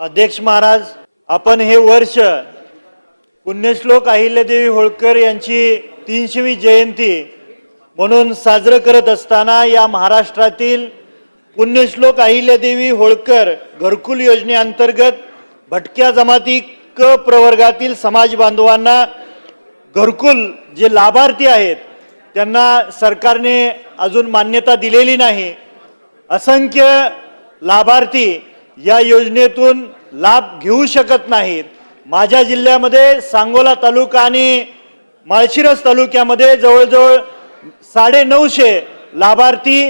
अध्यक्ष महाराज आपण हे वर्ष पुण्यश्लोक अहिल्यादेवी होळकर यांची तीनशेवी जयंती म्हणून साजरं करत असताना या महाराष्ट्रातील पुण्यश्लोक अहिल्यादेवी होळकर घरकुल योजनेअंतर्गत भटक्या जमाती क प्रवर्गातील समाज बांधवांना घरकुल जे लाभार्थी आहेत त्यांना सरकारने अजून मान्यता दिलेली नाही. असंख्य लाभार्थी या योजनेतून लाभ घेऊ शकत नाहीत. माझ्या जिल्ह्यामध्ये सांगोला तालुका आणि माळशिरस तालुक्यामध्ये जवळजवळ साडे नऊशे लाभार्थी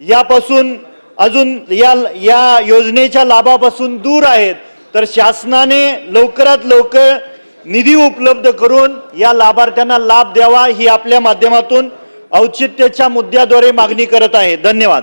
यापासून अजून या या योजनेच्या लाभापासून दूर आहेत. तर शासनाने लवकरात लवकर निधी उपलब्ध करून या लाभार्थ्यांना लाभ द्यावा ही आपल्या माध्यमातून औचित्याच्या मुद्द्याद्वारे मागणी करत आहे. धन्यवाद.